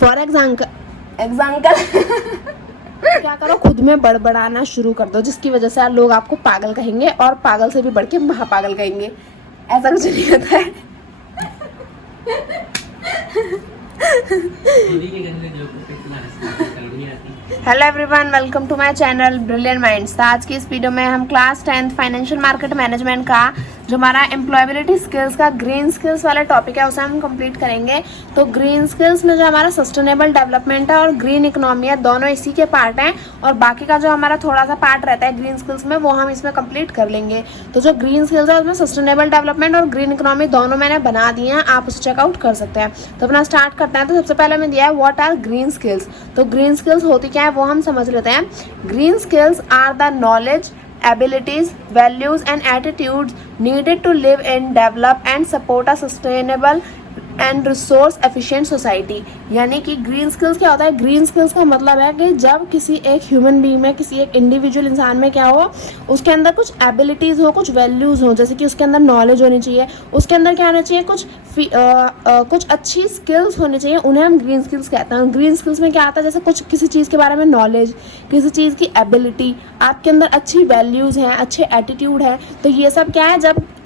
For example क्या करो, खुद में बड़बड़ाना शुरू कर दो, जिसकी वजह से लोग आपको पागल कहेंगे और पागल से भी बढ़ के महापागल कहेंगे। ऐसा कुछ नहीं होता है। Hello everyone, welcome to my channel Brilliant Minds. तो आज की इस वीडियो में हम class 10th financial market management का जो हमारा एम्प्लॉयबिलिटी स्किल्स का ग्रीन स्किल्स वाला टॉपिक है उसे हम कंप्लीट करेंगे। तो ग्रीन स्किल्स में जो हमारा सस्टेनेबल डेवलपमेंट है और ग्रीन इकोनॉमी है, दोनों इसी के पार्ट हैं, और बाकी का जो हमारा थोड़ा सा पार्ट रहता है ग्रीन स्किल्स में वो हम इसमें कंप्लीट कर लेंगे। तो जो ग्रीन स्किल्स है उसमें सस्टेनेबल डेवलपमेंट और ग्रीन इकोनॉमी दोनों मैंने बना दिए हैं, आप उसे चेकआउट कर सकते हैं। तो अपना स्टार्ट करते हैं। तो सबसे पहले मैं दिया है व्हाट आर ग्रीन स्किल्स। तो ग्रीन स्किल्स होती क्या है वो हम समझ लेते हैं। Green skills are the knowledge, abilities, values and attitudes needed to live and develop and support a sustainable and resource efficient society. यानी कि ग्रीन स्किल्स क्या होता है? ग्रीन स्किल्स का मतलब है कि जब किसी एक ह्यूमन बीइंग में, किसी एक इंडिविजुअल इंसान में क्या हो, उसके अंदर कुछ एबिलिटीज़ हो, कुछ वैल्यूज़ हो, जैसे कि उसके अंदर नॉलेज होनी चाहिए, उसके अंदर क्या होना चाहिए, कुछ अच्छी स्किल्स होनी चाहिए, उन्हें हम ग्रीन स्किल्स कहते हैं। ग्रीन स्किल्स में क्या आता है, जैसे कुछ किसी चीज़ के बारे में नॉलेज, किसी चीज़ की एबिलिटी, आपके अंदर अच्छी वैल्यूज़ हैं, अच्छे एटीट्यूड है। तो ये सब क्या है,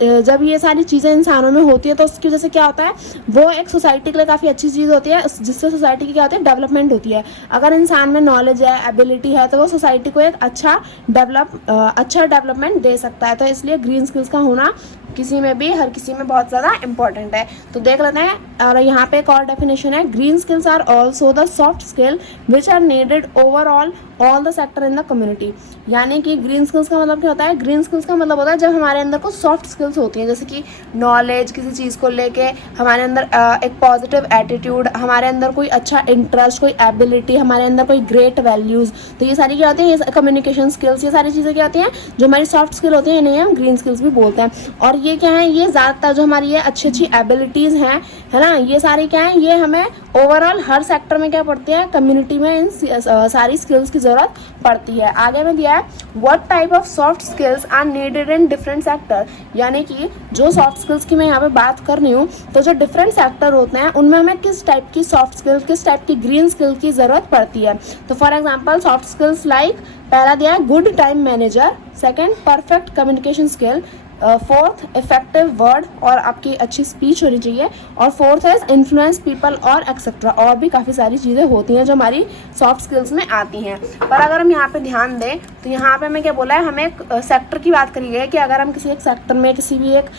जब ये सारी चीज़ें इंसानों में होती है तो उसकी वजह से क्या होता है, वो एक सोसाइटी के लिए काफ़ी अच्छी चीज़ होती है, जिससे सोसाइटी की क्या होती है, डेवलपमेंट होती है। अगर इंसान में नॉलेज है, एबिलिटी है, तो वो सोसाइटी को एक अच्छा डेवलपमेंट दे सकता है। तो इसलिए ग्रीन स्किल्स का होना किसी में भी, हर किसी में बहुत ज़्यादा इंपॉर्टेंट है। तो देख लेते हैं, और यहाँ पे एक और डेफिनेशन है, green skills are also the soft skill which are needed overall all the sector in the community. यानी कि ग्रीन स्किल्स का मतलब क्या होता है? ग्रीन स्किल्स का मतलब होता है जब हमारे अंदर कुछ सॉफ्ट स्किल्स होती हैं, जैसे कि नॉलेज, किसी चीज़ को लेके हमारे अंदर एक पॉजिटिव एटीट्यूड, हमारे अंदर कोई अच्छा इंटरेस्ट, कोई एबिलिटी, हमारे अंदर कोई ग्रेट वैल्यूज़। तो ये सारी क्या होती है, ये कम्युनिकेशन स्किल्स, ये सारी चीज़ें क्या होती हैं जो हमारी सॉफ्ट स्किल होती हैं, इन्हें हम ग्रीन स्किल्स भी बोलते हैं। और ये क्या है, ये ज़्यादातर जो हमारी ये अच्छी अच्छी एबिलिटीज़ हैं, है ना, ये सारी क्या है, ये हमें ओवरऑल हर सेक्टर में क्या पड़ती है, कम्युनिटी में इन सारी स्किल्स की ज़रूरत पड़ती है। आगे में दिया है what type of soft skills are needed in different sector. यानी कि जो सॉफ्ट स्किल्स की मैं यहाँ पे बात कर रही हूँ, तो जो डिफरेंट सेक्टर होते हैं उनमें हमें किस टाइप की सॉफ्ट स्किल्स, किस टाइप की ग्रीन स्किल की ज़रूरत पड़ती है। तो for example soft skills like, पहला दिया है good time manager, second perfect communication skill, fourth effective word और आपकी अच्छी स्पीच होनी चाहिए, और फोर्थ है इन्फ्लुएंस पीपल और एक्सेट्रा। और भी काफ़ी सारी चीज़ें होती हैं जो हमारी सॉफ्ट स्किल्स में आती हैं। पर अगर हम यहाँ पे ध्यान दें तो यहाँ पे हमें क्या बोला है, हमें एक सेक्टर की बात करी है कि अगर हम किसी एक सेक्टर में, किसी भी एक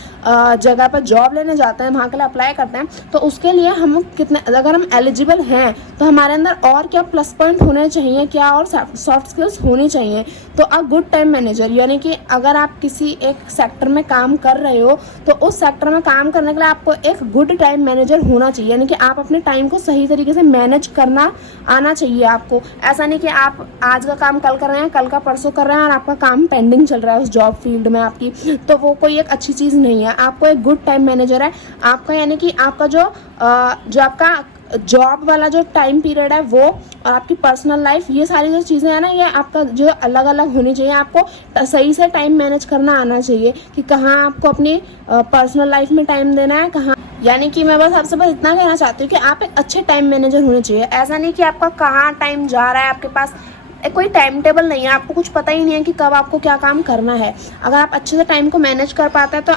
जगह पर जॉब लेने जाते हैं, वहाँ के लिए अप्लाई करते हैं, तो उसके लिए हम कितने, अगर हम एलिजिबल हैं तो हमारे अंदर और क्या प्लस पॉइंट होने चाहिए, क्या और सॉफ्ट स्किल्स होनी चाहिए। तो अ गुड टाइम मैनेजर, यानी कि अगर आप किसी एक सेक्टर में काम कर रहे हो तो उस सेक्टर में काम करने के लिए आपको एक गुड टाइम मैनेजर होना चाहिए। यानी कि आप अपने टाइम को सही तरीके से मैनेज करना आना चाहिए आपको। ऐसा नहीं कि आप आज का काम कल कर रहे हैं, कल का परसों कर रहे हैं और आपका काम पेंडिंग चल रहा है उस जॉब फील्ड में आपकी, तो वो कोई एक अच्छी चीज़ नहीं है। आपको एक गुड टाइम मैनेजर है आपका, यानी कि आपका जो आपका जॉब वाला जो टाइम पीरियड है वो, और आपकी पर्सनल लाइफ, ये सारी जो चीज़ें हैं ना, ये आपका जो अलग अलग होनी चाहिए। आपको सही से टाइम मैनेज करना आना चाहिए कि कहाँ आपको अपनी पर्सनल लाइफ में टाइम देना है, कहाँ। यानी कि मैं बस आपसे बस इतना कहना चाहती हूँ कि आप एक अच्छे टाइम मैनेजर होने चाहिए। ऐसा नहीं कि आपका कहाँ टाइम जा रहा है, आपके पास कोई टाइम टेबल नहीं है, आपको कुछ पता ही नहीं है कि कब आपको क्या काम करना है। अगर आप अच्छे से टाइम को मैनेज कर पाते हैं तो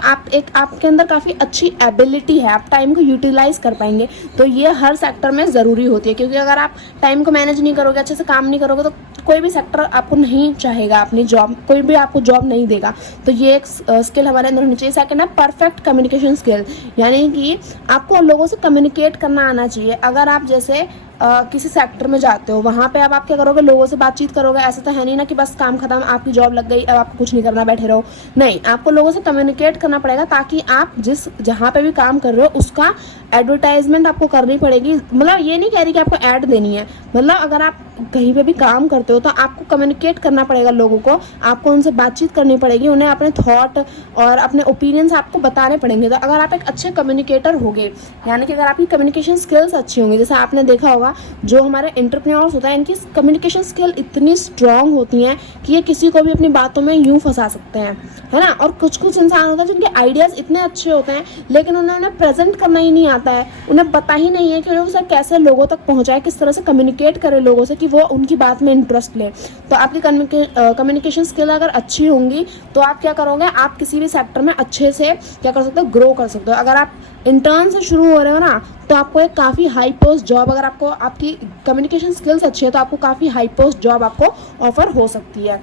आपके अंदर काफ़ी अच्छी एबिलिटी है, आप टाइम को यूटिलाइज कर पाएंगे। तो ये हर सेक्टर में ज़रूरी होती है, क्योंकि अगर आप टाइम को मैनेज नहीं करोगे, अच्छे से काम नहीं करोगे, तो कोई भी सेक्टर आपको नहीं चाहेगा अपनी जॉब, कोई भी आपको जॉब नहीं देगा। तो ये एक स्किल हमारे अंदर होनी चाहिए। सेकंड है परफेक्ट कम्युनिकेशन स्किल, यानी कि आपको लोगों से कम्युनिकेट करना आना चाहिए। अगर आप जैसे किसी सेक्टर में जाते हो, वहाँ पे अब आप क्या करोगे, लोगों से बातचीत करोगे। ऐसा तो है नहीं ना कि बस काम खत्म, आपकी जॉब लग गई, अब आपको कुछ नहीं करना, बैठे रहो। नहीं, आपको लोगों से कम्युनिकेट करना पड़ेगा, ताकि आप जहाँ पे भी काम कर रहे हो उसका एडवर्टाइजमेंट आपको करनी पड़ेगी। मतलब ये नहीं कह रही कि आपको ऐड देनी है, मतलब अगर आप कहीं पे भी काम करते हो तो आपको कम्युनिकेट करना पड़ेगा लोगों को, आपको उनसे बातचीत करनी पड़ेगी, उन्हें अपने थॉट और अपने ओपिनियंस आपको बताने पड़ेंगे। तो अगर आप एक अच्छे कम्युनिकेटर होंगे, यानी कि अगर आपकी कम्युनिकेशन स्किल्स अच्छी होंगी, जैसे आपने देखा होगा होगा, जो हमारे एंटरप्रेन्योर्स होता है इनकी कम्युनिकेशन स्किल इतनी स्ट्रांग होती हैं कि ये किसी को भी अपनी बातों में यूँ फंसा सकते हैं, है ना। और कुछ कुछ इंसान होता है जिनके आइडियाज़ इतने अच्छे होते हैं लेकिन उन्हें प्रेजेंट करना ही नहीं आता है, उन्हें पता ही नहीं है कि उसे कैसे लोगों तक पहुँचाए, किस तरह से कम्युनिकेट करे लोगों से कि वो उनकी बात में इंटरेस्ट ले। तो आपकी कम्युनिकेशन स्किल अगर अच्छी होंगी तो आप क्या करोगे, आप किसी भी सेक्टर में अच्छे से क्या कर सकते हो, ग्रो कर सकते हो। अगर आप इंटर्न से शुरू हो रहे हो ना तो आपको एक काफ़ी हाई पोस्ट जॉब, अगर आपको आपकी कम्युनिकेशन स्किल्स अच्छी है तो आपको काफ़ी हाई पोस्ट जॉब आपको ऑफर हो सकती है।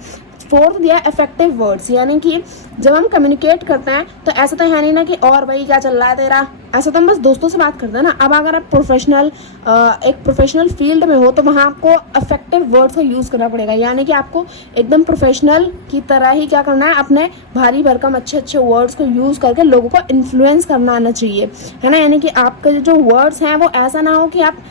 फोर्थ दिया इफेक्टिव वर्ड्स, यानी कि जब हम कम्युनिकेट करते हैं तो ऐसा तो है नहीं ना कि और भाई क्या चल रहा है तेरा, ऐसा तो हम बस दोस्तों से बात करते हैं ना। अब अगर आप एक प्रोफेशनल फील्ड में हो तो वहाँ आपको इफेक्टिव वर्ड्स का यूज़ करना पड़ेगा, यानी कि आपको एकदम प्रोफेशनल की तरह ही क्या करना है, अपने भारी भरकम अच्छे अच्छे वर्ड्स को यूज़ करके लोगों को इन्फ्लुएंस करना आना चाहिए, है ना। यानी कि आपके जो वर्ड्स हैं वो ऐसा ना हो कि आप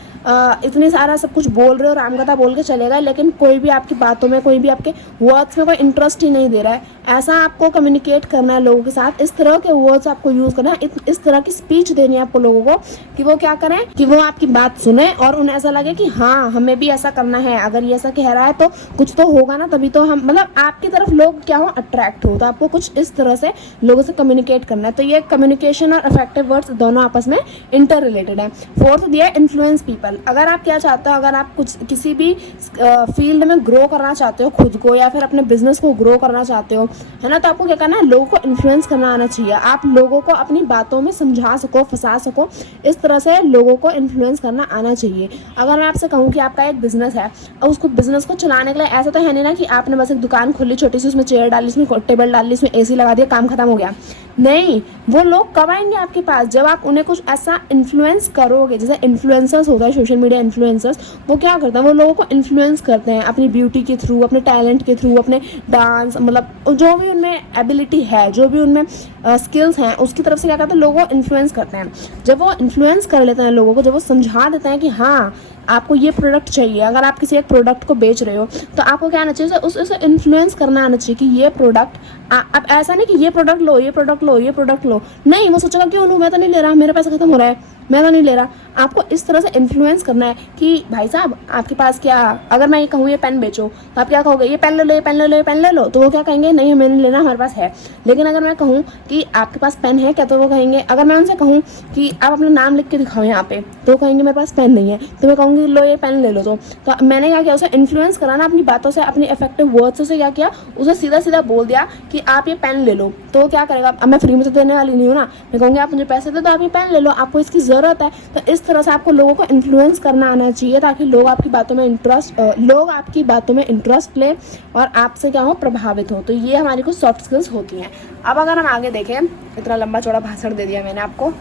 इतनी सारा सब कुछ बोल रहे हो, रामकथा बोल के चले गए, लेकिन कोई भी आपकी बातों में, कोई भी आपके वर्ड्स में कोई इंटरेस्ट ही नहीं दे रहा है। ऐसा आपको कम्युनिकेट करना है लोगों के साथ, इस तरह के वर्ड्स आपको यूज़ करना है, इस तरह की स्पीच देनी है आपको लोगों को कि वो क्या करें, कि वो आपकी बात सुने और उन्हें ऐसा लगे कि हाँ हमें भी ऐसा करना है, अगर ये ऐसा कह रहा है तो कुछ तो होगा ना, तभी तो हम, मतलब आपकी तरफ लोग क्या हो, अट्रैक्ट हो। तो आपको कुछ इस तरह से लोगों से कम्युनिकेट करना है। तो ये कम्युनिकेशन और इफेक्टिव वर्ड्स दोनों आपस में इंटर रिलेटेड है। फोर्थ दिया इन्फ्लुएंस पीपल। अगर आप क्या चाहते हो, अगर आप कुछ किसी भी फील्ड में ग्रो करना चाहते हो खुद को, या फिर अपने बिजनेस को ग्रो करना चाहते हो, है ना, तो आपको क्या करना है, लोगों को इन्फ्लुएंस करना आना चाहिए। आप लोगों को अपनी बातों में समझा सको, फंसा सको, इस तरह से लोगों को इन्फ्लुएंस करना आना चाहिए। अगर मैं आपसे कहूँ कि आपका एक बिजनेस है और उसको बिजनेस को चलाने के लिए ऐसा तो है नहीं ना कि आपने बस एक दुकान खोली छोटी सी, उसमें चेयर डाली, उसमें टेबल डाली, उसमें AC लगा दिया, काम खत्म हो गया। नहीं, वो लोग कब आएंगे आपके पास, जब आप उन्हें कुछ ऐसा इन्फ्लुएंस करोगे। जैसे इन्फ्लुएंसर्स होता है, सोशल मीडिया इन्फ्लुएंसर्स, वो क्या करते हैं, वो लोगों को इन्फ्लुएंस करते हैं अपनी ब्यूटी के थ्रू, अपने टैलेंट के थ्रू, अपने डांस, मतलब जो भी उनमें एबिलिटी है, जो भी उनमें स्किल्स हैं, उसकी तरफ से क्या करते हैं, लोगों को इन्फ्लुएंस करते हैं। जब वो इन्फ्लुएंस कर लेते हैं लोगों को, जब वो समझा देते हैं कि हाँ आपको ये प्रोडक्ट चाहिए, अगर आप किसी एक प्रोडक्ट को बेच रहे हो तो आपको क्या आना चाहिए, उसे इन्फ्लुएंस करना आना चाहिए कि ये प्रोडक्ट, अब ऐसा नहीं कि ये प्रोडक्ट लो, ये प्रोडक्ट लो, ये प्रोडक्ट लो, नहीं, वो सोचेगा क्यों लूँ, मैं तो नहीं ले रहा, मेरे पैसे खत्म हो रहा है, मैं तो नहीं ले रहा। आपको इस तरह से इन्फ्लुएंस करना है कि भाई साहब आपके पास क्या, अगर मैं ये कहूँ ये पेन बेचो तो आप क्या कहोगे, ये पेन ले लो, ये पेन ले लो, ये पेन ले लो, तो वो क्या कहेंगे, नहीं हमें नहीं लेना, हमारे पास है। लेकिन अगर मैं कहूँ कि आपके पास पेन है क्या, तो वो कहेंगे, अगर मैं उनसे कहूँ कि आप अपना नाम लिख के दिखाओ यहाँ पे, तो कहेंगे मेरे पास पेन नहीं है, तो मैं कहूँगी लो ये पेन ले लो। तो मैंने क्या किया, उसे इन्फ्लुएंस करा ना अपनी बातों से, अपनी इफेक्टिव वर्ड्स से, क्या किया, उसे सीधा सीधा बोल दिया कि आप ये पेन ले लो। तो वो क्या करेगा, अब मैं फ्री में तो देने वाली नहीं हूँ ना, मैं कहूँगी आप मुझे पैसे दे दो, आप ये पेन ले लो, आपको इसकी ज़रूरत है। तो इस तरह से आपको लोगों को इन्फ्लुएंस करना आना चाहिए ताकि लोग आपकी बातों में इंटरेस्ट लें और आपसे क्या हो, प्रभावित हो। तो ये हमारी कुछ सॉफ्ट स्किल्स होती हैं। अब अगर हम आगे देखें, इतना लंबा चौड़ा भाषण दे दिया मैंने आपको,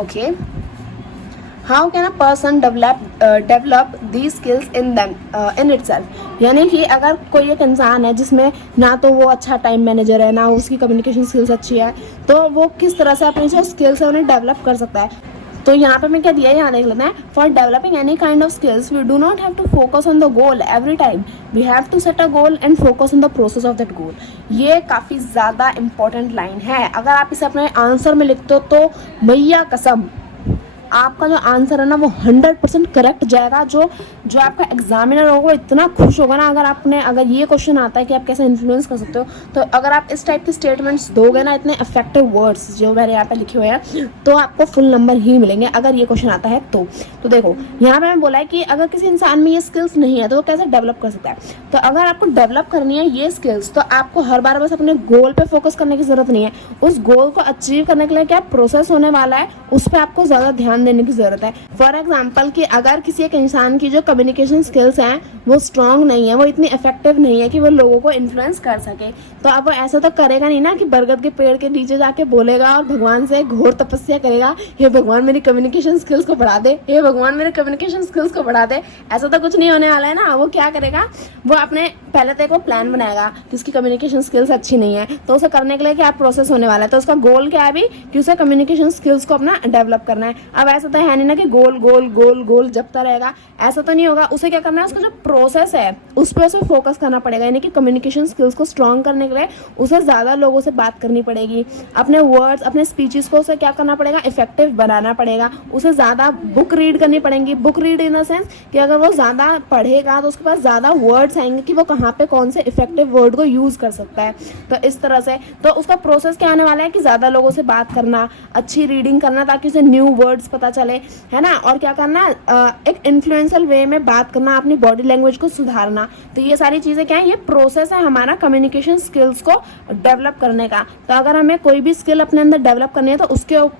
okay. How can a person develop the skills in itself, यानी कि अगर कोई एक इंसान है जिसमें ना तो वो अच्छा टाइम मैनेजर है, ना उसकी कम्युनिकेशन स्किल्स अच्छी है, तो वो किस तरह से अपनी जो स्किल्स है उन्हें डेवलप कर सकता है। तो यहाँ पे मैं क्या दिया है, यहाँ देख लेना है, for developing any kind of skills we do not have to focus on the goal every time, we have to set a goal and focus on the process of that goal. ये काफ़ी ज़्यादा important line है, अगर आप इसे अपने answer में लिखते हो तो मैया कसम आपका जो आंसर है ना वो 100% करेक्ट जाएगा। जो आपका एग्जामिनर होगा वो इतना खुश होगा ना, अगर ये क्वेश्चन आता है कि आप कैसे इन्फ्लुएंस कर सकते हो, तो अगर आप इस टाइप के स्टेटमेंट्स दोगे ना, इतने इफेक्टिव वर्ड्स जो मैंने यहाँ पे लिखे हुए हैं, तो आपको फुल नंबर ही मिलेंगे अगर ये क्वेश्चन आता है तो देखो यहाँ पे मैं बोला है कि अगर किसी इंसान में ये स्किल्स नहीं है तो वो कैसे डेवलप कर सकता है। तो अगर आपको डेवलप करनी है ये स्किल्स, तो आपको हर बार बस अपने गोल पे फोकस करने की जरूरत नहीं है। उस गोल को अचीव करने के लिए क्या प्रोसेस होने वाला है, उस पर आपको ज़्यादा ध्यान देने की जरूरत है। फॉर एग्जाम्पल कि अगर किसी एक इंसान की जो कम्युनिकेशन स्किल्स हैं वो स्ट्रांग नहीं है, वो इतनी इफेक्टिव नहीं है कि वो लोगों को इन्फ्लुएंस कर सके, तो अब वो ऐसा तो करेगा नहीं ना कि बरगद के पेड़ के नीचे जाके बोलेगा और भगवान से घोर तपस्या करेगा, हे भगवान मेरी कम्युनिकेशन स्किल्स को बढ़ा दे, हे भगवान मेरे कम्युनिकेशन स्किल्स को बढ़ा दे। ऐसा तो कुछ नहीं होने वाला है ना। वो क्या करेगा, वो अपने पहले तो एक प्लान बनाएगा कि उसकी कम्युनिकेशन स्किल्स अच्छी नहीं है, तो उसे करने के लिए क्या प्रोसेस होने वाला है, तो उसका गोल क्या है अभी कि उसे कम्युनिकेशन स्किल्स को अपना डेवलप करना है। अब ऐसा तो है नहीं ना कि गोल गोल गोल गोल गोल जपता रहेगा, ऐसा तो नहीं होगा। उसे क्या करना है, उसका जो प्रोसेस है उस पर उसे फोकस करना पड़ेगा, यानी कि कम्युनिकेशन स्किल्स को स्ट्रॉन्ग करने के लिए उसे ज़्यादा लोगों से बात करनी पड़ेगी, अपने वर्ड्स अपने स्पीचेस को उसे क्या करना पड़ेगा, इफेक्टिव बनाना पड़ेगा, उसे ज़्यादा बुक रीड करनी पड़ेंगी। Book read in the sense कि अगर वो ज़्यादा पढ़ेगा तो उसके पास ज़्यादा वर्ड्स आएंगे कि वो कहाँ पे कौन से इफेक्टिव वर्ड को यूज़ कर सकता है। तो इस तरह से तो उसका प्रोसेस क्या आने वाला है कि ज़्यादा लोगों से बात करना, अच्छी रीडिंग करना ताकि उसे न्यू वर्ड्स पता चले, है ना, और क्या करना, एक इन्फ्लुएंशियल वे में बात करना, अपनी बॉडी लैंग्वेज को सुधारना। तो ये सारी चीज़ें क्या है, ये प्रोसेस है हमारा कम्युनिकेशन स्किल्स को डेवलप करने का। तो अगर हमें कोई भी स्किल अपने अंदर डेवलप करनी है तो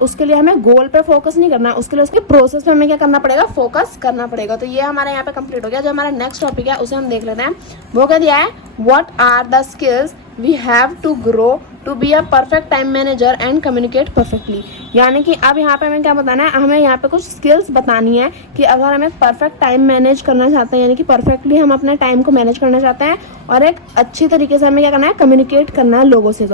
उसके लिए हमें गोल पे फोकस नहीं करना, उसके लिए उसके प्रोसेस पे हमें क्या करना पड़ेगा, फोकस करना पड़ेगा। तो ये हमारे यहाँ पे कंप्लीट हो गया। जो हमारा नेक्स्ट टॉपिक है उसे हम देख लेते हैं। वो क्या दिया है, what are the skills we have to grow to be a perfect time manager and communicate perfectly. यानी कि अब यहाँ पे हमें क्या बताना है, हमें यहाँ पे कुछ स्किल्स बतानी है कि अगर हमें परफेक्ट टाइम मैनेज करना चाहते हैं, यानी कि परफेक्टली हम अपने टाइम को मैनेज करना चाहते हैं और एक अच्छी तरीके से हमें क्या करना है, कम्युनिकेट करना है लोगों से।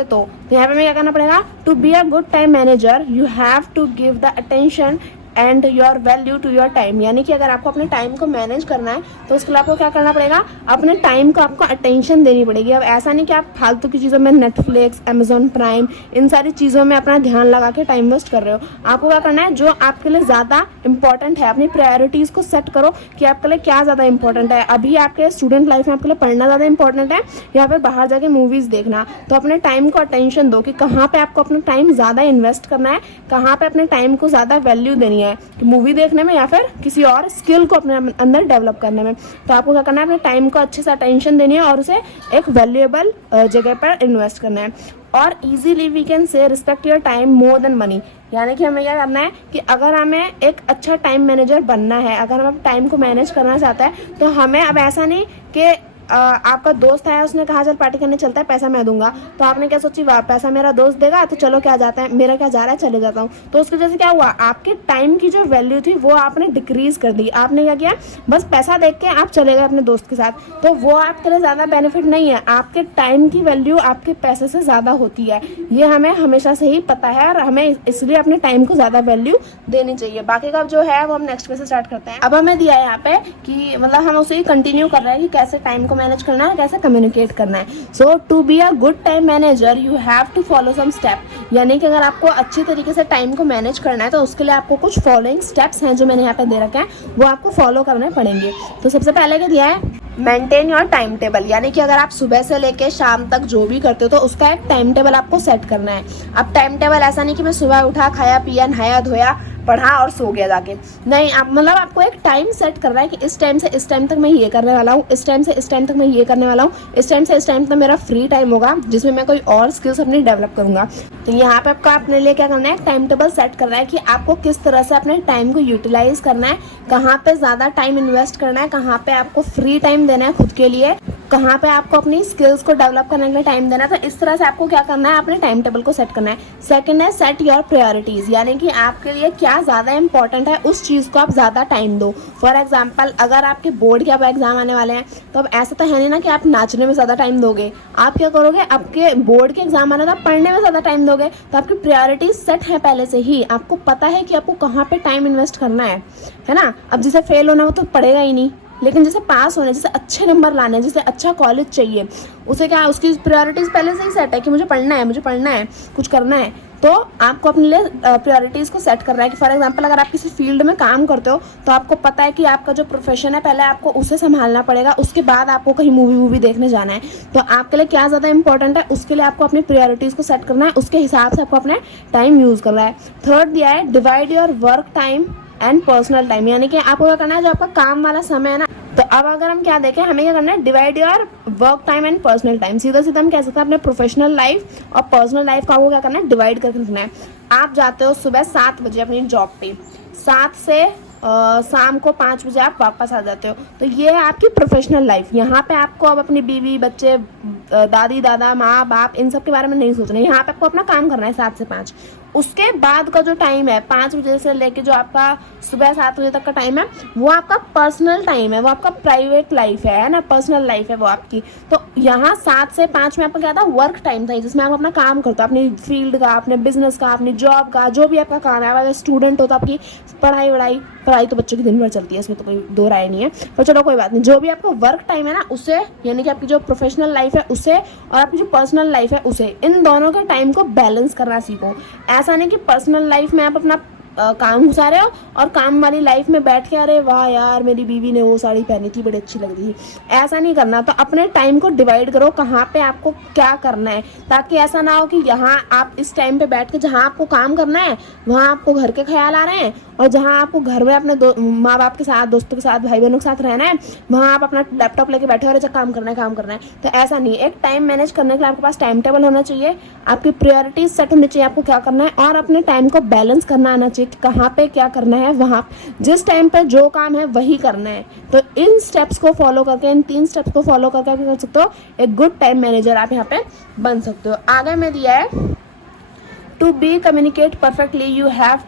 तो यहाँ पे हमें क्या करना पड़ेगा, to be a good time manager you have to give the attention and your value to your time. यानी कि अगर आपको अपने टाइम को मैनेज करना है तो उसके लिए आपको क्या करना पड़ेगा, अपने टाइम को आपको अटेंशन देनी पड़ेगी। अब ऐसा नहीं कि आप फालतू की चीज़ों में, नेटफ्लिक्स, अमेजोन प्राइम, इन सारी चीज़ों में अपना ध्यान लगा के टाइम वेस्ट कर रहे हो। आपको क्या करना है, जो आपके लिए ज़्यादा इंपॉर्टेंट है, अपनी प्रायोरिटीज़ को सेट करो कि आपके लिए क्या ज़्यादा इंपॉर्टेंट है। अभी आपके स्टूडेंट लाइफ में आपके लिए पढ़ना ज़्यादा इंपॉर्टेंट है या फिर बाहर जाके मूवीज़ देखना। तो अपने टाइम को अटेंशन दो कि कहाँ पर आपको अपना टाइम ज़्यादा इन्वेस्ट करना है, कहाँ पर अपने टाइम को ज़्यादा वैल्यू देनी है, मूवी देखने में या फिर किसी और स्किल को अपने अंदर डेवलप करने में। तो आपको क्या करना है, अपने टाइम को अच्छे से अटेंशन देनी है और उसे एक वैल्यूएबल जगह पर इन्वेस्ट करना है। और easily we can say respect your time more than money. यानी कि हमें क्या करना है कि अगर हमें एक अच्छा टाइम मैनेजर बनना है, अगर हम टाइम को मैनेज करना चाहते हैं तो हमें अब ऐसा नहीं कि आपका दोस्त है, उसने कहा चल पार्टी करने चलता है, पैसा मैं दूंगा, तो आपने क्या सोची, वाह पैसा मेरा दोस्त देगा तो चलो क्या जाता है, मेरा क्या जा रहा है, चले जाता हूँ। तो उसकी वजह से क्या हुआ, आपके टाइम की जो वैल्यू थी वो आपने डिक्रीज कर दी। आपने क्या किया, बस पैसा देख के आप चले गए अपने दोस्त के साथ, तो वो आपके लिए ज़्यादा बेनिफिट नहीं है। आपके टाइम की वैल्यू आपके पैसे से ज़्यादा होती है, ये हमें हमेशा से ही पता है और हमें इसलिए अपने टाइम को ज़्यादा वैल्यू देनी चाहिए। बाकी का जो है वो हम नेक्स्ट पे से स्टार्ट करते हैं। अब हमें दिया है यहाँ पे कि मतलब हम उसे कंटिन्यू कर रहे हैं कि कैसे टाइम को मैनेज करना है, कैसे कम्युनिकेट करना है। So to be a good time manager you have to follow some step. यानी कि अगर आपको अच्छी तरीके से टाइम को मैनेज करना है तो उसके लिए आपको कुछ फॉलोइंग स्टेप्स हैं जो मैंने यहाँ पे दे रखे हैं, वो आपको फॉलो करने पड़ेंगे। तो सबसे पहले क्या दिया है, मेंटेन योर टाइम टेबल। यानी कि अगर आप सुबह से लेके शाम तक जो भी करते हो तो उसका एक टाइम टेबल आपको सेट करना है। अब टाइम टेबल ऐसा नहीं कि मैं सुबह उठा, खाया पिया, नहाया धोया, पढ़ा और सो गया जाके, नहीं। आप मतलब आपको एक टाइम सेट कर रहा है कि इस टाइम से इस टाइम तक मैं ये करने वाला हूँ, इस टाइम से इस टाइम तक मैं ये करने वाला हूँ, इस टाइम से इस टाइम तक मेरा फ्री टाइम होगा जिसमें मैं कोई और स्किल्स अपनी डेवलप करूंगा। तो यहाँ पे आपका अपने लिए क्या करना है, टाइम टेबल सेट करना है कि आपको किस तरह से अपने टाइम को यूटिलाइज करना है, कहाँ पे ज़्यादा टाइम इन्वेस्ट करना है, कहाँ पे आपको फ्री टाइम देना है खुद के लिए, कहाँ पे आपको अपनी स्किल्स को डेवलप करने के लिए टाइम देना है। तो इस तरह से आपको क्या करना है, अपने टाइम टेबल को सेट करना है। सेकंड है सेट योर प्रायोरिटीज़। यानी कि आपके लिए क्या ज़्यादा इंपॉर्टेंट है उस चीज़ को आप ज़्यादा टाइम दो। फॉर एग्जांपल अगर आपके बोर्ड के अब एग्जाम आने वाले हैं तो अब ऐसा तो है नहीं ना कि आप नाचने में ज़्यादा टाइम दोगे। आप क्या करोगे, आपके बोर्ड के एग्जाम आने तो आप पढ़ने में ज़्यादा टाइम दोगे। तो आपकी प्रायोरिटीज सेट है पहले से ही, आपको पता है कि आपको कहाँ पर टाइम इन्वेस्ट करना है ना। अब जिसे फेल होना हो तो पढ़ेगा ही नहीं, लेकिन जिसे पास होने, जिसे अच्छे नंबर लाने हैं, जिसे अच्छा कॉलेज चाहिए, उसे क्या, उसकी प्रायोरिटीज़ पहले से ही सेट है कि मुझे पढ़ना है, मुझे पढ़ना है, कुछ करना है। तो आपको अपने लिए प्रायोरिटीज़ को सेट करना है कि फॉर एग्जांपल अगर आप किसी फील्ड में काम करते हो तो आपको पता है कि आपका जो प्रोफेशन है पहले आपको उसे संभालना पड़ेगा, उसके बाद आपको कहीं मूवी देखने जाना है। तो आपके लिए क्या ज़्यादा इंपॉर्टेंट है उसके लिए आपको अपनी प्रायोरिटीज़ को सेट करना है, उसके हिसाब से आपको अपना टाइम यूज़ करना है। थर्ड दिया है divide your work time and personal time. यानी कि आपको क्या करना है, जो आपका काम वाला समय है ना, तो अब अगर हम क्या देखें, हमें क्या करना है, divide your work time and personal time. सीधा सीधा हम कह सकते हैं अपने प्रोफेशनल लाइफ और पर्सनल लाइफ का आपको क्या करना है, डिवाइड करके रखना है। आप जाते हो सुबह 7 बजे अपनी जॉब पे, 7 से शाम को 5 बजे आप वापस आ जाते हो। तो ये है आपकी प्रोफेशनल लाइफ। यहाँ पे आपको अब अपनी बीवी, बच्चे, दादी, दादा, माँ बाप, इन सब के बारे में नहीं सोचना है। यहाँ पे आपको अपना काम करना है 7 से 5। उसके बाद का जो टाइम है 5 बजे से लेके जो आपका सुबह 7 बजे तक का टाइम है, वो आपका पर्सनल टाइम है, वो आपका प्राइवेट लाइफ है ना, पर्सनल लाइफ है वो आपकी। तो यहाँ 7 से 5 में आपका क्या था, वर्क टाइम था, जिसमें आप अपना काम करते हो, अपनी फील्ड का, अपने बिजनेस का, अपनी जॉब का, जो भी आपका काम है। अगर स्टूडेंट हो तो आपकी पढ़ाई तो बच्चों की दिन भर चलती है, इसमें तो कोई दो राय नहीं है, पर चलो कोई बात नहीं। जो भी आपका वर्क टाइम है ना, उसे, यानी कि आपकी जो प्रोफेशनल लाइफ है उसे और आपकी जो पर्सनल लाइफ है उसे, इन दोनों के टाइम को बैलेंस करना सीखो। ऐसा नहीं कि पर्सनल लाइफ में आप अपना काम घुसा रहे हो और काम वाली लाइफ में बैठ के अरे वाह यार मेरी बीवी ने वो साड़ी पहनी थी, बड़ी अच्छी लग रही थी। ऐसा नहीं करना। तो अपने टाइम को डिवाइड करो, कहाँ पे आपको क्या करना है, ताकि ऐसा ना हो कि यहाँ आप इस टाइम पे बैठ के जहाँ आपको काम करना है वहाँ आपको घर के ख्याल आ रहे हैं, और जहाँ आपको घर में अपने माँ बाप के साथ, दोस्तों के साथ, भाई बहनों के साथ रहना है, वहाँ आप अपना लैपटॉप लेके बैठे हो और अच्छा काम करना है। तो ऐसा नहीं। एक टाइम मैनेज करने के लिए आपके पास टाइम टेबल होना चाहिए, आपकी प्रायोरिटीज सेट होनी चाहिए, आपको क्या करना है, और अपने टाइम को बैलेंस करना आना चाहिए कि कहाँ पे क्या करना है, वहाँ जिस टाइम पे जो काम है वही करना है। तो इन स्टेप्स को फॉलो करके, इन 3 स्टेप्स को फॉलो करके आप कर सकते हो एक गुड टाइम मैनेजर आप यहाँ पे बन सकते हो। आगे में दिया है to be communicate perfectly you have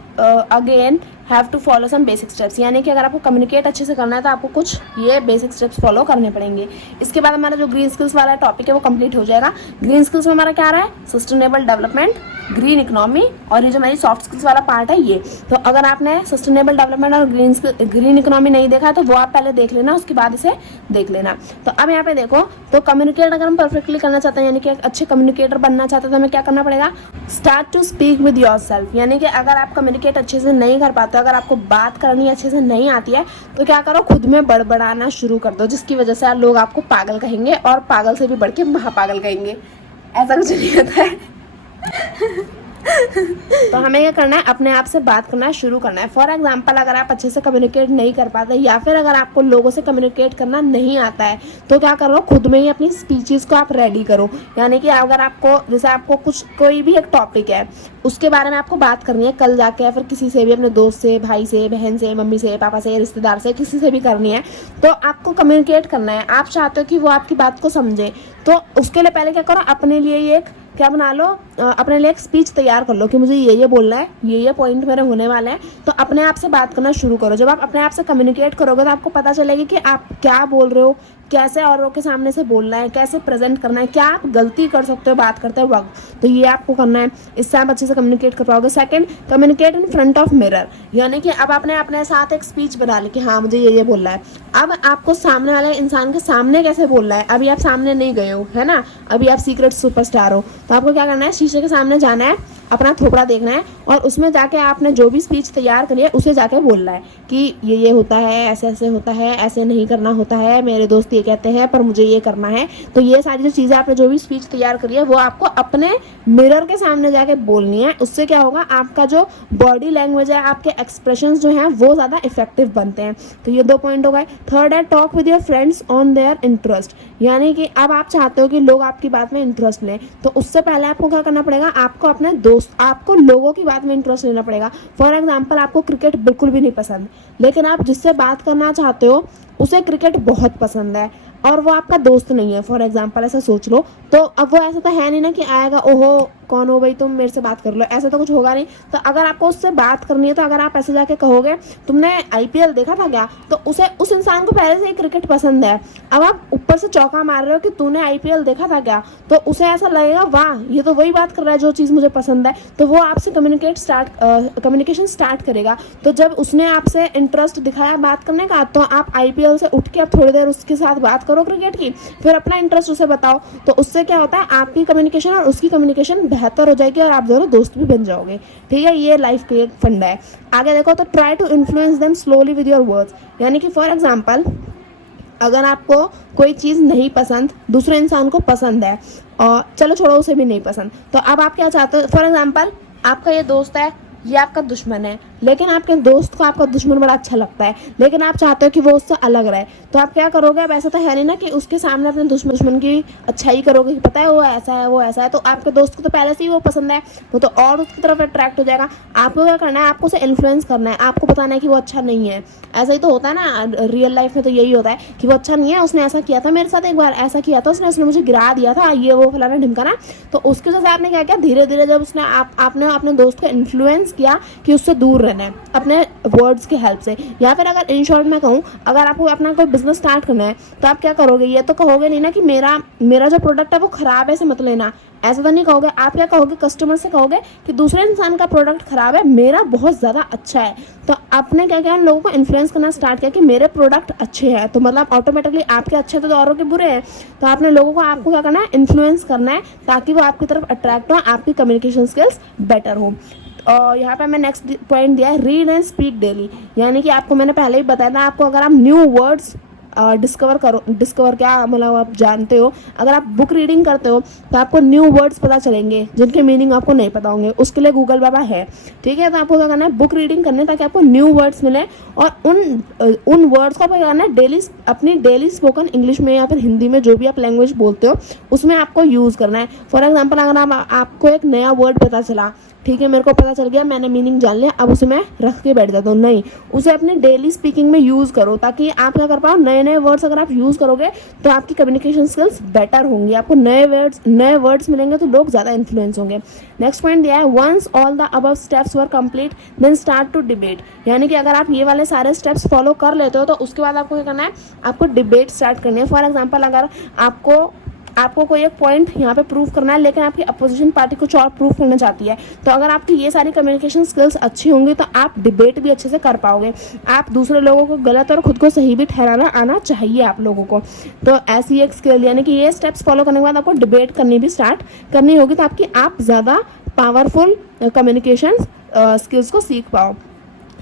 again have to follow some basic steps. यानी कि अगर आपको कम्युनिकेट अच्छे से करना है तो आपको कुछ ये बेसिक स्टेप्स फॉलो करने पड़ेंगे। इसके बाद हमारा जो ग्रीन स्किल्स वाला टॉपिक है वो कंप्लीट हो जाएगा। ग्रीन स्किल्स में हमारा क्या रहा है, सस्टेनेबल डेवलपमेंट, ग्रीन इकोनॉमी, और ये जो हमारी सॉफ्ट स्किल्स वाला पार्ट है ये। तो अगर आपने सस्टेनेबल डेवलपमेंट और ग्रीन इकोनॉमी नहीं देखा है तो वो आप पहले देख लेना, उसके बाद इसे देख लेना। तो अब यहाँ पे देखो, तो कम्युनिकेट अगर हम परफेक्टली करना चाहते हैं, यानी कि एक अच्छे कम्युनिकेटर बनना चाहते हैं, तो हमें क्या करना पड़ेगा, start to speak with yourself. यानी कि अगर आप कम्युनिकेट अच्छे से नहीं कर पाते, अगर आपको बात करनी अच्छे से नहीं आती है, तो क्या करो, खुद में बड़बड़ाना शुरू कर दो, जिसकी वजह से लोग आपको पागल कहेंगे, और पागल से भी बढ़ के महापागल कहेंगे। ऐसा कुछ नहीं होता है। तो हमें क्या करना है, अपने आप से बात करना शुरू करना है। फॉर एग्जाम्पल, अगर आप अच्छे से कम्युनिकेट नहीं कर पाते, या फिर अगर आपको लोगों से कम्युनिकेट करना नहीं आता है, तो क्या करो, खुद में ही अपनी स्पीचेस को आप रेडी करो। यानी कि अगर आपको, जैसे आपको कोई भी एक टॉपिक है, उसके बारे में आपको बात करनी है कल जाके, या फिर किसी से भी, अपने दोस्त से, भाई से, बहन से, मम्मी से, पापा से, रिश्तेदार से, किसी से भी करनी है, तो आपको कम्युनिकेट करना है। आप चाहते हो कि वो आपकी बात को समझे, तो उसके लिए पहले क्या करो, अपने लिए एक क्या बना लो, अपने लिए एक स्पीच तैयार कर लो कि मुझे ये बोलना है, ये पॉइंट मेरे होने वाले हैं। तो अपने आप से बात करना शुरू करो। जब आप अपने आप से कम्युनिकेट करोगे तो आपको पता चलेगा कि आप क्या बोल रहे हो, कैसे औरों के सामने से बोलना है, कैसे प्रेजेंट करना है, क्या आप गलती कर सकते हो बात करते वक्त, तो ये आपको करना है। इससे आप अच्छे से कम्युनिकेट कर पाओगे। Second, communicate in front of mirror. यानी कि अब आपने अपने साथ एक स्पीच बना ली कि हाँ मुझे ये बोलना है। अब आपको सामने वाले इंसान के सामने कैसे बोलना है, अभी आप सामने नहीं गए हो, है ना, अभी आप सीक्रेट सुपरस्टार हो, तो आपको क्या करना है, शीशे के सामने जाना है, अपना थोपड़ा देखना है, और उसमें जाके आपने जो भी स्पीच तैयार करी है उसे जाके बोलना है कि ये होता है, ऐसे ऐसे होता है, ऐसे नहीं करना होता है, मेरे दोस्त ये कहते हैं पर मुझे ये करना है। तो ये सारी जो चीज़ें आपने जो भी स्पीच तैयार करी है वो आपको अपने मिरर के सामने जाके बोलनी है। उससे क्या होगा, आपका जो बॉडी लैंग्वेज है, आपके एक्सप्रेशंस जो हैं वो ज़्यादा इफेक्टिव बनते हैं। तो ये 2 पॉइंट हो गए। थर्ड है, talk with your friends on their interest. यानी कि अब आप चाहते हो कि लोग आपकी बात में इंटरेस्ट लें, तो उससे पहले आपको क्या करना पड़ेगा, आपको अपने आपको लोगों की बात में इंटरेस्ट लेना पड़ेगा। फॉर एग्जाम्पल, आपको क्रिकेट बिल्कुल भी नहीं पसंद, लेकिन आप जिससे बात करना चाहते हो उसे क्रिकेट बहुत पसंद है, और वो आपका दोस्त नहीं है, फॉर एग्जाम्पल ऐसा सोच लो। तो अब वो ऐसा तो है नहीं ना कि आएगा, ओहो कौन हो भाई तुम, मेरे से बात कर लो, ऐसा तो कुछ होगा नहीं। तो अगर आपको उससे बात करनी है, तो अगर आप ऐसे जाके कहोगे तुमने IPL देखा था क्या, तो उसे, उस इंसान को पहले से ही क्रिकेट पसंद है, अब आप ऊपर से चौका मार रहे हो कि तूने IPL देखा था क्या, तो उसे ऐसा लगेगा वाह ये तो वही बात कर रहा है जो चीज़ मुझे पसंद है, तो वो आपसे कम्युनिकेशन स्टार्ट करेगा। तो जब उसने आपसे इंटरेस्ट दिखाया बात करने का, तो आप IPL से उठ के अब थोड़ी देर उसके साथ बात करो क्रिकेट की, फिर अपना इंटरेस्ट उसे बताओ। तो उससे क्या होता है, आपकी कम्युनिकेशन और उसकी कम्युनिकेशन बेहतर हो जाएगी, और आप दोनों दोस्त भी बन जाओगे। ठीक है, ये लाइफ का एक फंडा है। आगे देखो, तो try to influence them slowly with your words. यानी कि फॉर एग्जांपल, अगर आपको कोई चीज़ नहीं पसंद, दूसरे इंसान को पसंद है, और चलो छोड़ो उसे भी नहीं पसंद, तो अब आप क्या चाहते हो, फॉर एग्जांपल आपका ये दोस्त है, ये आपका दुश्मन है, लेकिन आपके दोस्त को आपका दुश्मन बड़ा अच्छा लगता है, लेकिन आप चाहते हो कि वो उससे अलग रहे, तो आप क्या करोगे? अब ऐसा तो है नहीं ना कि उसके सामने अपने दुश्मन की अच्छाई करोगे कि पता है वो ऐसा है, वो ऐसा है, तो आपके दोस्त को तो पहले से ही वो पसंद है, वो तो और उसकी तरफ अट्रैक्ट हो जाएगा। आपको क्या करना है? आपको उसे इन्फ्लुएंस करना है, आपको बताना है कि वो अच्छा नहीं है। ऐसा ही तो होता है ना, रियल लाइफ में तो यही होता है कि वो अच्छा नहीं है, उसने ऐसा किया था मेरे साथ, एक बार ऐसा किया था उसने मुझे गिरा दिया था, ये वो फलाना ढिमकाना। तो उसके वजह से आपने क्या किया? धीरे धीरे जब उसने आपने अपने दोस्त को इन्फ्लुएंस किया कि उससे दूर रहना है अपने वर्ड्स की हेल्प से। या फिर अगर इन शॉर्ट मैं कहूँ, अगर आपको अपना कोई बिजनेस स्टार्ट करना है तो आप क्या करोगे? ये तो कहोगे नहीं ना कि मेरा जो प्रोडक्ट है वो खराब है, इसे मत लेना, ऐसा तो नहीं कहोगे। आप क्या कहोगे? कस्टमर से कहोगे कि दूसरे इंसान का प्रोडक्ट खराब है, मेरा बहुत ज़्यादा अच्छा है। तो आपने क्या किया? उन लोगों को इन्फ्लुएंस करना स्टार्ट किया कि मेरे प्रोडक्ट अच्छे हैं, तो मतलब ऑटोमेटिकली आपके अच्छे तो औरों के बुरे हैं। तो आपने लोगों को, आपको क्या करना है? इन्फ्लुएंस करना है ताकि वो आपकी तरफ अट्रैक्ट हो, आपकी कम्युनिकेशन स्किल्स बेटर हो। और यहाँ पे मैं नेक्स्ट पॉइंट दिया है, रीड एंड स्पीक डेली। यानी कि आपको मैंने पहले ही बताया था, आपको अगर आप न्यू वर्ड्स डिस्कवर क्या मतलब आप जानते हो, अगर आप बुक रीडिंग करते हो तो आपको न्यू वर्ड्स पता चलेंगे जिनके मीनिंग आपको नहीं पता होंगे, उसके लिए गूगल बाबा है, ठीक है। तो आपको क्या करना है? बुक रीडिंग करनी है ताकि आपको न्यू वर्ड्स मिले, और उन वर्ड्स को क्या करना है? अपनी डेली स्पोकन इंग्लिश में या फिर हिंदी में, जो भी आप लैंग्वेज बोलते हो, उसमें आपको यूज़ करना है। फॉर एग्जाम्पल, अगर आपको एक नया वर्ड पता चला, ठीक है, मेरे को पता चल गया, मैंने मीनिंग जान लिया, अब उसे मैं रख के बैठ जाता हूँ, नहीं, उसे अपने डेली स्पीकिंग में यूज़ करो ताकि आप क्या कर पाओ? नए नए वर्ड्स अगर आप यूज़ करोगे तो आपकी कम्युनिकेशन स्किल्स बेटर होंगी, आपको नए वर्ड्स मिलेंगे तो लोग ज़्यादा इन्फ्लुएंस होंगे। नेक्स्ट पॉइंट दिया है, once all the above steps were complete then start to debate. यानी कि अगर आप ये वाले सारे स्टेप्स फॉलो कर लेते हो तो उसके बाद आपको क्या करना है? आपको डिबेट स्टार्ट करनी है। फॉर एग्जाम्पल, अगर आपको कोई एक पॉइंट यहाँ पे प्रूव करना है, लेकिन आपकी अपोजिशन पार्टी कुछ और प्रूव करना चाहती है, तो अगर आपकी ये सारी कम्युनिकेशन स्किल्स अच्छी होंगी तो आप डिबेट भी अच्छे से कर पाओगे। आप दूसरे लोगों को गलत और खुद को सही भी ठहराना आना चाहिए आप लोगों को। तो ऐसी एक स्किल, यानी कि ये स्टेप्स फॉलो करने के बाद आपको डिबेट करनी भी स्टार्ट करनी होगी ताकि आप ज़्यादा पावरफुल कम्युनिकेशन स्किल्स को सीख पाओ।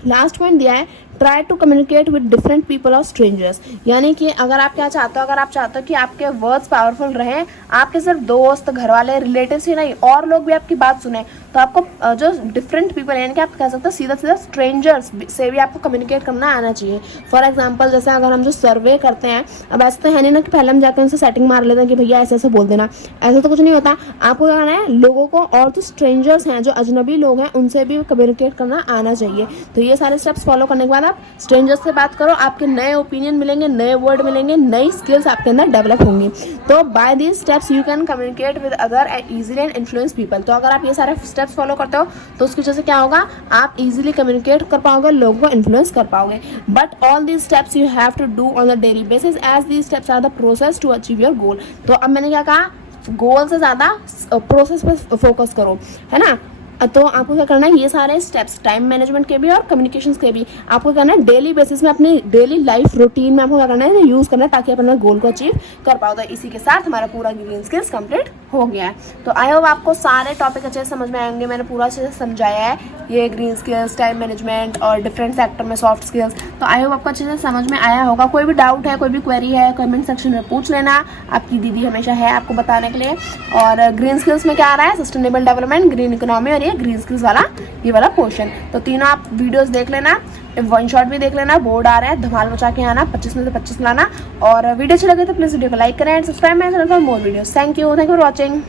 लास्ट पॉइंट दिया है, try to communicate with different people और स्ट्रेंजर्स। यानी कि अगर आप क्या चाहते हो, अगर आप चाहते हो कि आपके वर्ड्स पावरफुल रहें, आपके सिर्फ दोस्त, घर वाले, रिलेटिव्स ही नहीं, और लोग भी आपकी बात सुने, तो आपको जो डिफरेंट पीपल यानी कि आप कह सकते हो सीधा सीधा स्ट्रेंजर्स से भी आपको कम्युनिकेट करना आना चाहिए। फॉर एग्जाम्पल, जैसे अगर हम जो सर्वे करते हैं, अब ऐसा तो है नहीं ना कि पहले हम जाकर उनसे सेटिंग मार लेते हैं कि भैया ऐसे ऐसे बोल देना, ऐसा तो कुछ नहीं होता। आपको क्या करना है? लोगों को, और जो स्ट्रेंजर्स हैं, जो अजनबी लोग हैं, उनसे भी कम्युनिकेट करना आना चाहिए। तो ये सारे स्टेप्स फॉलो करने के बाद आप स्ट्रेंजर्स से बात करो, आपके नए ओपिनियन मिलेंगे, नए वर्ड मिलेंगे, नई स्किल्स आपके अंदर डेवलप होंगी। तो by these steps you can communicate with other and easily and influence people. तो अगर आप ये सारे स्टेप्स फॉलो करते हो तो उसकी वजह से क्या होगा? आप इजीली कम्युनिकेट कर पाओगे, लोगों को इन्फ्लुएंस कर पाओगे। But all these steps you have to do on the daily basis as these steps are the process to achieve your goal. तो अब मैंने क्या कहा? गोल से ज़्यादा प्रोसेस पर फोकस करो, है ना। तो आपको क्या करना है? ये सारे स्टेप्स टाइम मैनेजमेंट के भी और कम्युनिकेशंस के भी आपको करना है डेली बेसिस में, अपनी डेली लाइफ रूटीन में आपको क्या करना है? यूज़ करना है ताकि अपना गोल को अचीव कर पाओ। तो इसी के साथ हमारा पूरा ग्रीन स्किल्स कंप्लीट हो गया है। तो आई होप आपको सारे टॉपिक अच्छे से समझ में आएंगे। मैंने पूरा अच्छे से समझाया है ये ग्रीन स्किल्स, टाइम मैनेजमेंट और डिफरेंट सेक्टर में सॉफ्ट स्किल्स। तो आई होप आपको अच्छे से समझ में आया होगा। कोई भी डाउट है, कोई भी क्वेरी है, कमेंट सेक्शन में पूछ लेना, आपकी दीदी हमेशा है आपको बताने के लिए। और ग्रीन स्किल्स में क्या आ रहा है? सस्टेनेबल डेवलपमेंट, ग्रीन इकोनॉमी और ये ग्रीन स्किल्स वाला ये वाला पोर्शन। तो तीनों आप वीडियोस देख लेना, वन शॉट भी देख लेना, बोर्ड आ रहा है, धमाल मचा के आना, 25 में से 25 लाना। और वीडियो अच्छी लगे तो प्लीज वीडियो को लाइक करें and subscribe my channel for more videos. Thank you for watching.